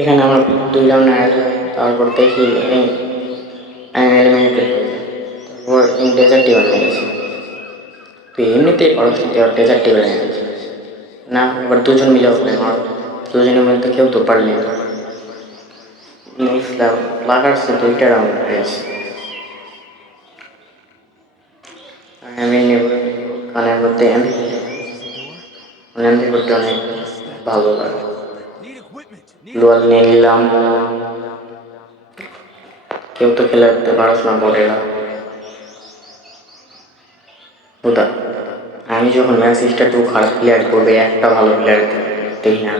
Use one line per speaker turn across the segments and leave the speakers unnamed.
এখানে আমার দুই রাউন্ড অ্যাড হয় তারপর দেখি এলিমিনেটেড তারপর ডেজার্ট টিবার নিয়ে গেছে। তুই এমনিতেই পারস তুই আর ডেজার্ট টিবার নিয়ে গেছে। না, এবার দুজন মিলে হবে আমার দুজনের মধ্যে কেউ তো পারলি না। নেক্সট লেভেল লাগাচ্ছে দুইটা রাউন্ড হয়েছে। আমি নেব, কানের মধ্যে এমনি। এমনি করতে অনেক ভালো লাগে। লোয়াল নিয়ে নিলাম। কেউ তো খেলে উঠতে পারস না হুদা, আমি যখন ম্যাচ স্টার্ট ও খারাপ প্লেয়ার করবে, একটা ভালো প্লেয়ার দেখি না।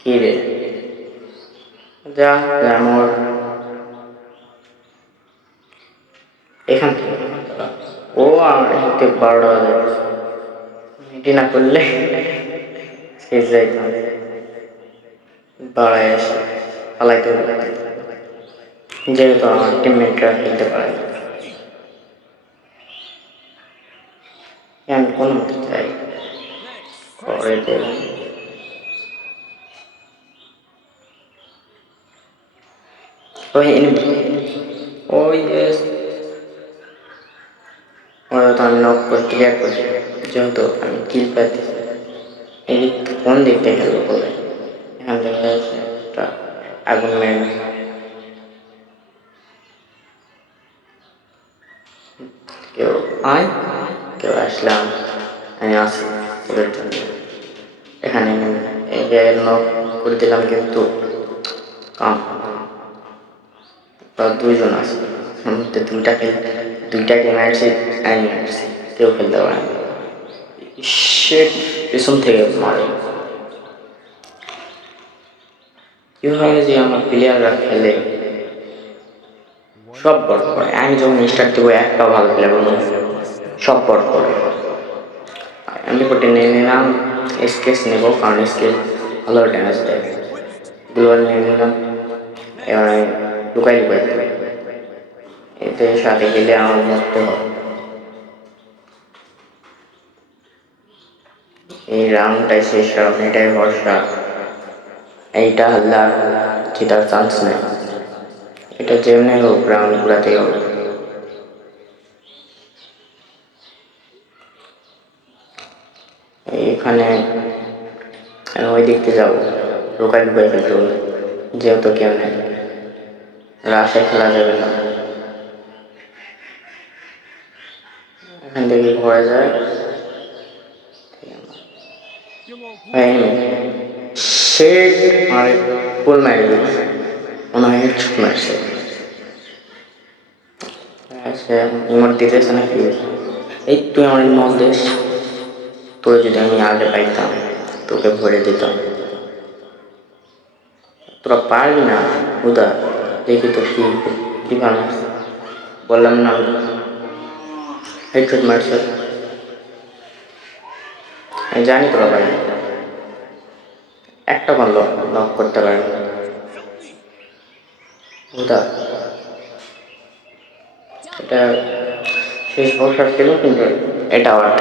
কি রে? যা, আমার। এখান থেকে। ও আমার এখান বারোটা বাজে এটি না করলে যেহেতু আমার টিমমেটরা খেলতে পারে। আমি কোন মতে চাই করে দেবেন ওই। ওই নক করে ক্লিয়ার করছি যেহেতু আমি কিল পাচ্ছি এই দিক থেকে কোন দিক থেকে খেলব বলে। এখান থেকে একটা আগুন মেরে। কেউ আয়, কেউ আসলাম আমি আসি ওদের জন্য। এখানে এই জায়গায় নক করে দিলাম কিন্তু, কাম। দুইজন আছে। দুইটা খেল দুইটা গেম আসছে আমি আসছি কেউ খেলতে পারে সে পেছন থেকে মারে। কীভাবে যে আমার প্লেয়াররা খেলে, সব বড় করে। আমি যখন স্টার্ট দেবো একটা ভালো বলব সব বড় করে। আমি কোটে নিয়ে নিলাম স্কেচ নেব, কারণ স্কেচ ভালো ড্যামেজ দেয়। গ্লোয়াল নিয়ে নিলাম। এবার লুকাই লুকাই সাথে গেলে আমার মরতে হবে এই রাউন্ডটাই শেষ রাউন্ড, এটাই ভরসা। এইটা হাল্লার জেতার চান্স নেই। এটা যেমনি হোক রাউন্ড ঘুরাতেই হবে। এখানে ওই দিকতে যাব লুকাই লুকাই খেলতে হবে যেহেতু কেউ নেই রাশায় খেলা যাবে না। থেকে ঘরে যায়। সে মানে ফুল মারি দিচ্ছে মনে হয় ছুট মারছে সে ইমোট দিতেছে নাকি? এই তুই আমার নল দেশ তোর যদি আমি আগে পাইতাম, তোকে ভরে দিতাম। তোরা পারবি না উদা দেখি তো কি কি বললাম না হেডশট মারছে আমি জানি তোরা ভাই। একটা বার লক করতে পারেন ওটা এটা শেষ বর্ষার ছিল কিন্তু এটা আবার